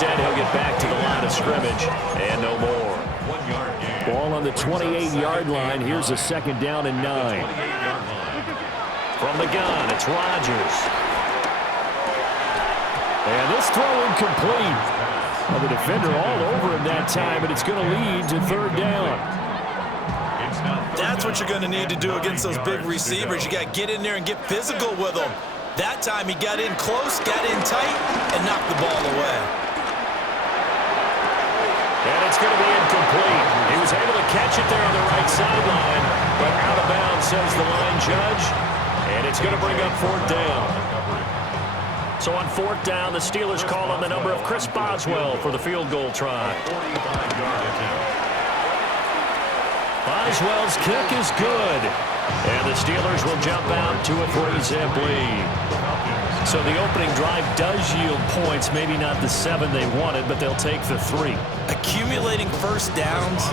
Instead, he'll get back to the line of scrimmage and no more. Ball on the 28-yard line. Here's a second down and 9. From the gun, it's Rodgers. And this throw incomplete. Well, the defender all over him that time, but it's going to lead to third down. That's what you're going to need to do against those big receivers. You got to get in there and get physical with them. That time he got in close, got in tight, and knocked the ball away. And it's going to be incomplete. He was able to catch it there on the right sideline, but out of bounds, says the line judge. And it's going to bring up fourth down. So on fourth down, the Steelers call on the number of Chris Boswell for the field goal try. Boswell's kick is good. And the Steelers will jump out to a 3-zip lead. So the opening drive does yield points, maybe not the 7 they wanted, but they'll take the 3. Accumulating first downs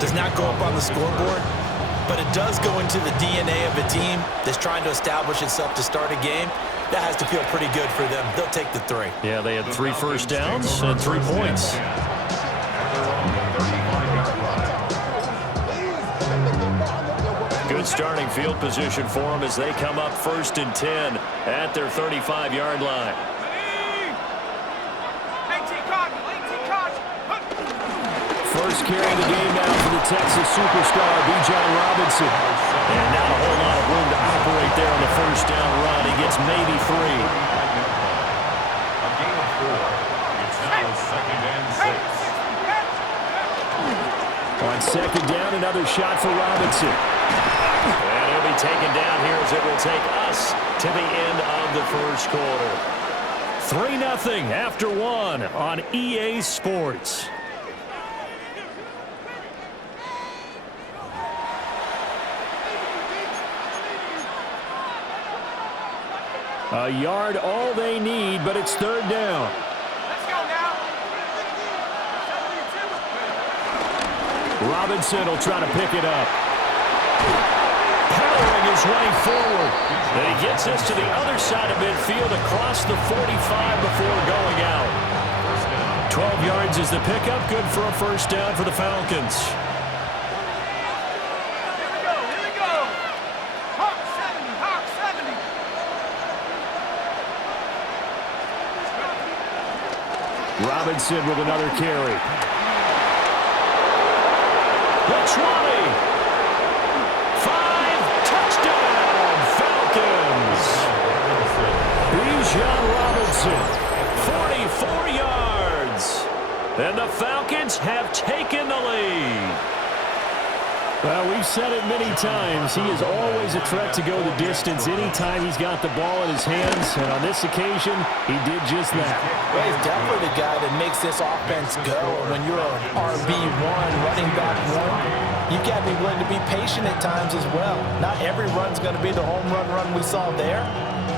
does not go up on the scoreboard, but it does go into the DNA of a team that's trying to establish itself to start a game. That has to feel pretty good for them. They'll take the 3. Yeah, they had 3 first downs and 3 points. Good starting field position for them as they come up 1st and 10 at their 35-yard line. First carry of the game now for the Texas superstar, Bijan Robinson. And not a whole lot of room to operate there on the first down run. He gets maybe 3. A gain of 4. It's now 2nd and 6. On second down, another shot for Robinson. And he'll be taken down here as it will take us to the end of the first quarter. 3-0 after 1 on EA Sports. A yard all they need, but it's third down. Let's go now. Robinson will try to pick it up. Powering his way forward. And he gets us to the other side of midfield across the 45 before going out. 12 yards is the pickup. Good for a first down for the Falcons. Here we go. Hawk 70, Hawk 70. Robinson with another carry. The 20. 5, touchdown, Falcons. Bijan Robinson. 44 yards. And the Falcons have taken the lead. Well, we've said it many times. He is always a threat to go the distance anytime he's got the ball in his hands. And on this occasion, he did just that. Well, he's definitely the guy that makes this offense go. When you're an RB1, running back 1, you've got to be willing to be patient at times as well. Not every run's going to be the home run we saw there.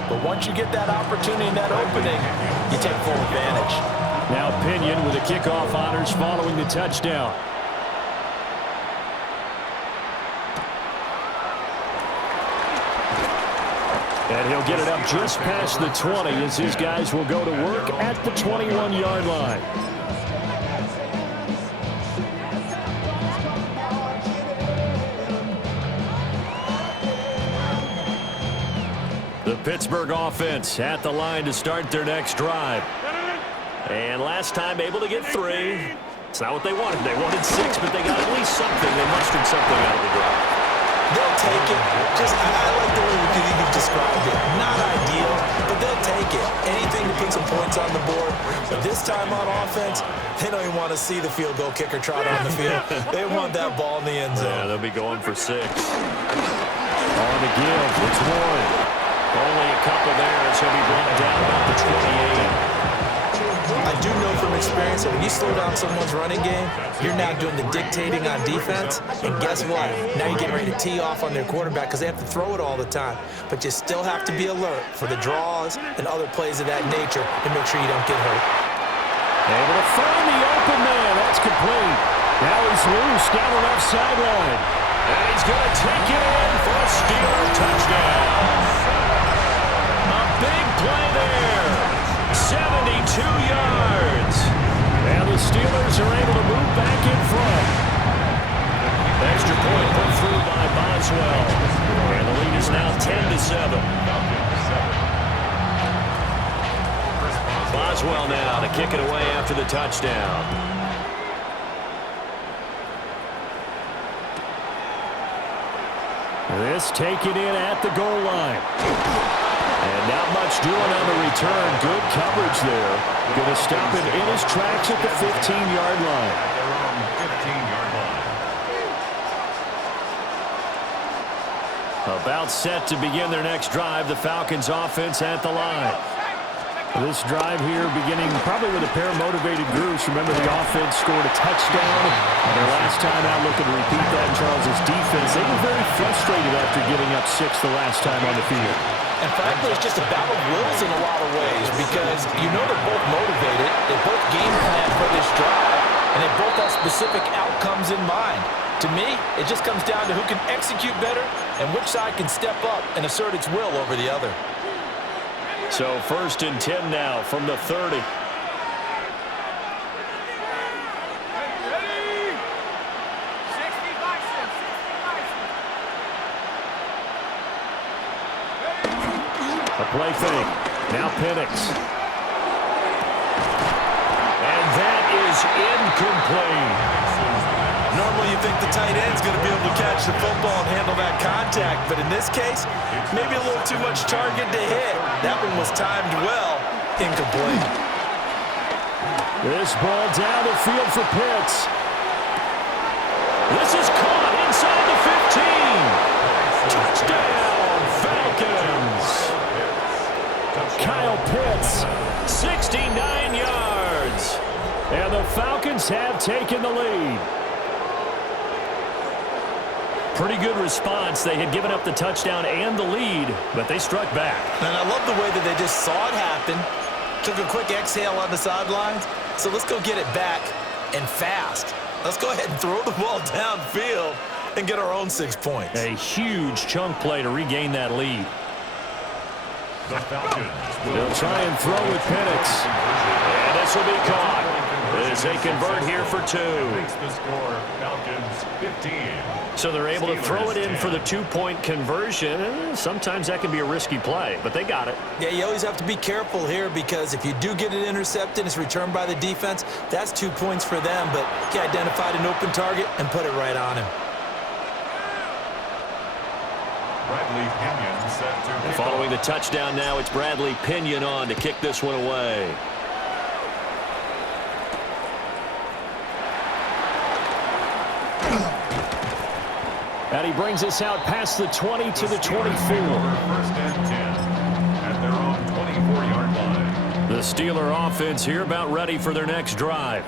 But once you get that opportunity and that opening, you take full advantage. Now Pinion with the kickoff honors following the touchdown. And he'll get it up just past the 20 as his guys will go to work at the 21-yard line. The Pittsburgh offense at the line to start their next drive. And last time able to get 3. It's not what they wanted. They wanted 6, but they got at least something. They mustered something out of the drive. They'll take it. I like the way you've described it. Not ideal, but they'll take it. Anything to put some points on the board. But this time on offense, they don't even want to see the field goal kicker trot on the field. They want that ball in the end zone. Yeah, they'll be going for 6. On the give, it's Warren. Only a couple there as he'll be brought down about the 28. I do know from experience that when you slow down someone's running game, you're now doing the dictating on defense. And guess what? Now you're getting ready to tee off on their quarterback because they have to throw it all the time. But you still have to be alert for the draws and other plays of that nature to make sure you don't get hurt. Able to find the open man. That's complete. Now he's loose down the left sideline. And he's going to take it in for a Steeler touchdown. A big play there. 72 yards. Falcons are able to move back in front. Extra point put through by Boswell. And the lead is now 10-7. Boswell now to kick it away after the touchdown. This taken in at the goal line. And not much doing on the return. Good coverage there. Going to stop him in his tracks at the 15-yard line. At their own 15-yard line. About set to begin their next drive. The Falcons offense at the line. This drive here beginning probably with a pair of motivated groups. Remember, the offense scored a touchdown. Their last time out, looking to repeat that in Charles' defense. They were very frustrated after giving up 6 the last time on the field. And frankly, it's just a battle of wills in a lot of ways because you know they're both motivated. They both game plan for this drive, and they both have specific outcomes in mind. To me, it just comes down to who can execute better and which side can step up and assert its will over the other. So 1st and 10 now from the 30. Ready? 60 bison, 60 bison. A play fake. Now Penix. And that is incomplete. Normally you think the tight end's going to be able to catch the football and handle that contact, but in this case, maybe a little too much target to hit. That one was timed well. Incomplete. This ball down the field for Pitts. This is caught inside the 15. Touchdown, Falcons. Kyle Pitts. 69 yards. And the Falcons have taken the lead. Pretty good response. They had given up the touchdown and the lead, but they struck back. And I love the way that they just saw it happen, took a quick exhale on the sidelines. So let's go get it back and fast. Let's go ahead and throw the ball downfield and get our own 6 points. A huge chunk play to regain that lead. The Falcons They'll try and throw with Penix. And this will be caught as they convert here for 2. makes the score Falcons 15. So they're able to throw it in for the 2-point conversion. Sometimes that can be a risky play, but they got it. Yeah, you always have to be careful here because if you do get it intercepted, it's returned by the defense. That's 2 points for them, but he identified an open target and put it right on him. Bradley Pinion set to And kick following the off. touchdown now, it's Bradley Pinion on to kick this one away. And he brings us out past the 20 to the 24. 1st and 10 at their own 24-yard line. The Steeler offense here about ready for their next drive.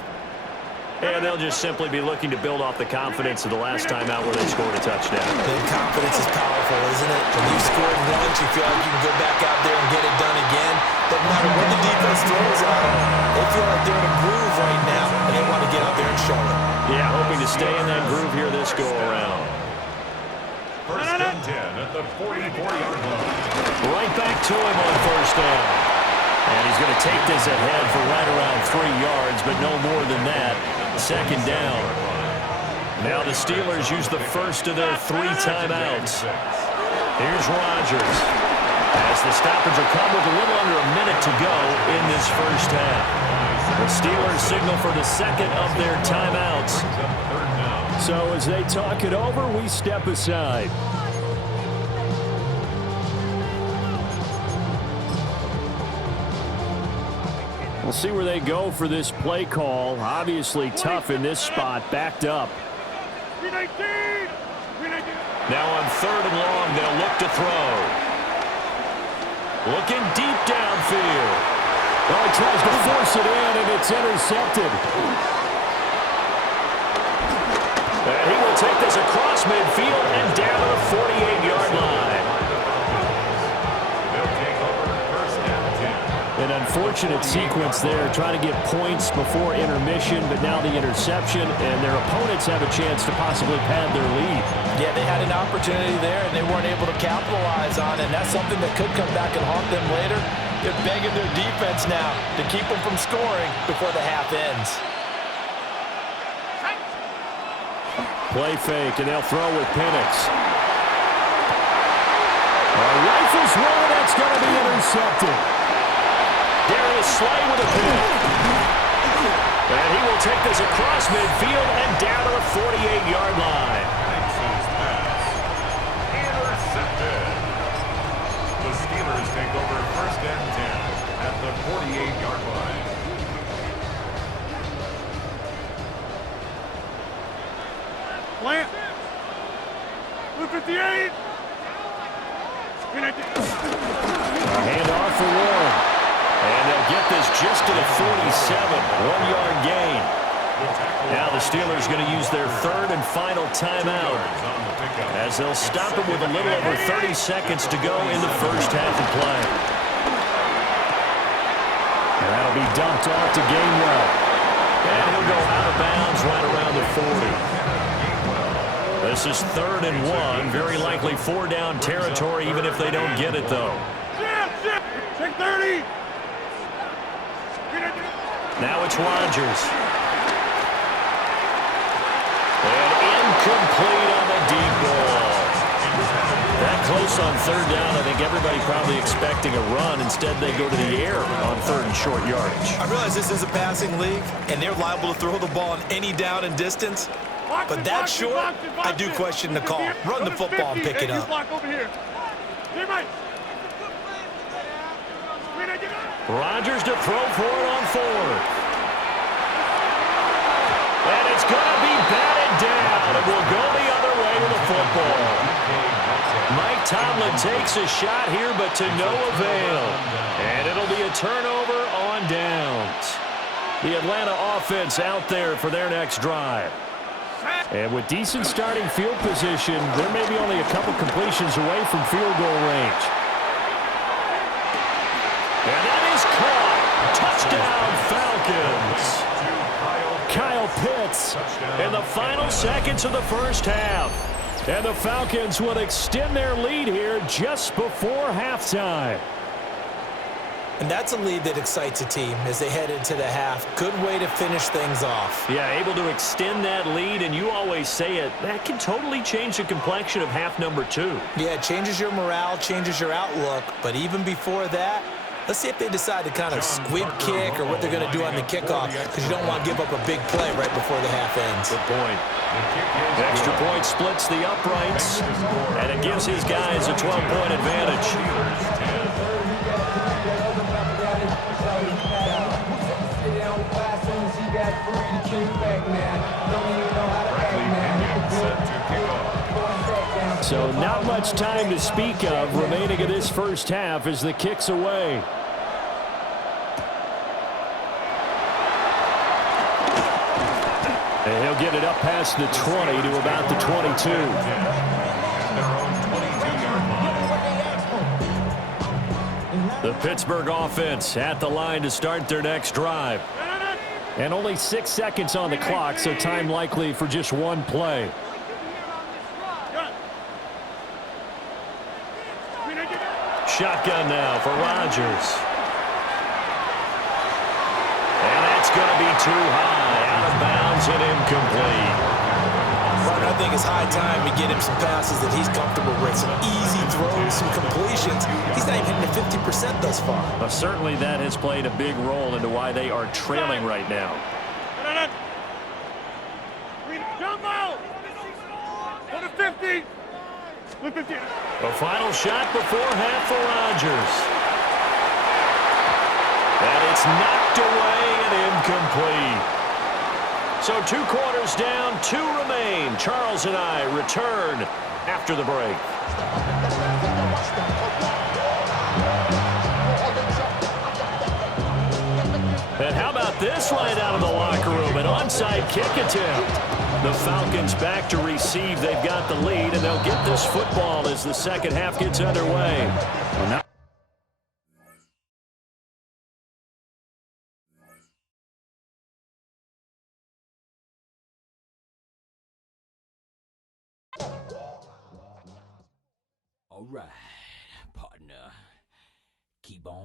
And they'll just simply be looking to build off the confidence of the last time out where they scored a touchdown. That confidence is powerful, isn't it? When you scored once, you feel like you can go back out there and get it done again. Doesn't matter what the defense throws at them. They feel like they're in a groove right now, and they want to get out there and show it. Yeah, hoping to stay in that groove here this go-around. 1st and 10 at the 44-yard line. Right back to him on 1st down. And he's going to take this ahead for right around 3 yards, but no more than that. 2nd down. Now the Steelers use the first of their 3 timeouts. Here's Rodgers. As the stoppage will come with a little under a minute to go in this first half. The Steelers signal for the second of their timeouts. So as they talk it over, we step aside. We'll see where they go for this play call. Obviously tough in this spot, backed up. Now on 3rd and long, they'll look to throw. Looking deep downfield. Well, he tries to force it in, and it's intercepted. And he will take this across midfield and down to the 48-yard line. They'll take over 1st and 10. An unfortunate sequence there, trying to get points before intermission, but now the interception, and their opponents have a chance to possibly pad their lead. Yeah, they had an opportunity there, and they weren't able to capitalize on it, and that's something that could come back and haunt them later. They're begging their defense now to keep them from scoring before the half ends. Play fake, and they'll throw with Penix. Rifles one, that's going to be intercepted. Darius Slay with a pick. And he will take this across midfield and down to the 48-yard line. Penix's pass. Intercepted. The Steelers take over 1st and 10 at the 48-yard line. Plant. Blue 58. A handoff for Warren. And they'll get this just to the 47, 1-yard gain. Now the Steelers going to use their 3rd and final timeout as they'll stop him with a little over 30 seconds to go in the first half of play. And that'll be dumped off to Gainwell. And he'll go out of bounds right around the 40. This is 3rd and 1, very likely 4-down territory even if they don't get it though. Check 30. Now it's Rodgers. And incomplete on the deep ball. That close on 3rd down, I think everybody probably expecting a run. Instead, they go to the air on 3rd and short yardage. I realize this is a passing league, and they're liable to throw the ball on any down and distance. But that short, I do question the call. Run the football and pick it up. Rodgers to throw for it on 4th. And it's going to be batted down. It will go the other way to the football. Mike Tomlin takes a shot here, but to no avail. And it'll be a turnover on downs. The Atlanta offense out there for their next drive. And with decent starting field position, there may be only a couple completions away from field goal range. And that is caught. Touchdown, Falcons. Kyle Pitts in the final seconds of the first half. And the Falcons will extend their lead here just before halftime. And that's a lead that excites a team as they head into the half. Good way to finish things off. Yeah, able to extend that lead, and you always say it, that can totally change the complexion of half number 2. Yeah, it changes your morale, changes your outlook. But even before that, let's see if they decide to kind of squib kick or what they're going to do on the kickoff, because you don't want to give up a big play right before the half ends. Good point. The extra point splits the uprights, and it gives his guys a 12-point advantage. So not much time to speak of remaining in this first half as the kick's away. And he'll get it up past the 20 to about the 22. The Pittsburgh offense at the line to start their next drive. And only 6 seconds on the clock, so time likely for just one play. Shotgun now for Rodgers. And that's going to be too high. Out of bounds and incomplete. But I think it's high time to get him some passes that he's comfortable with. Some easy throws, some completions. He's not even hitting the 50% thus far. Well, certainly that has played a big role into why they are trailing right now. Jumbo! Go to 50. A final shot before half for Rodgers. And it's knocked away and incomplete. So 2 quarters down, 2 remain. Charles and I return after the break. And how about this right out of the locker room? An onside kick attempt. The Falcons back to receive. They've got the lead, and they'll get this football as the second half gets underway. Well, now all right, partner. Keep on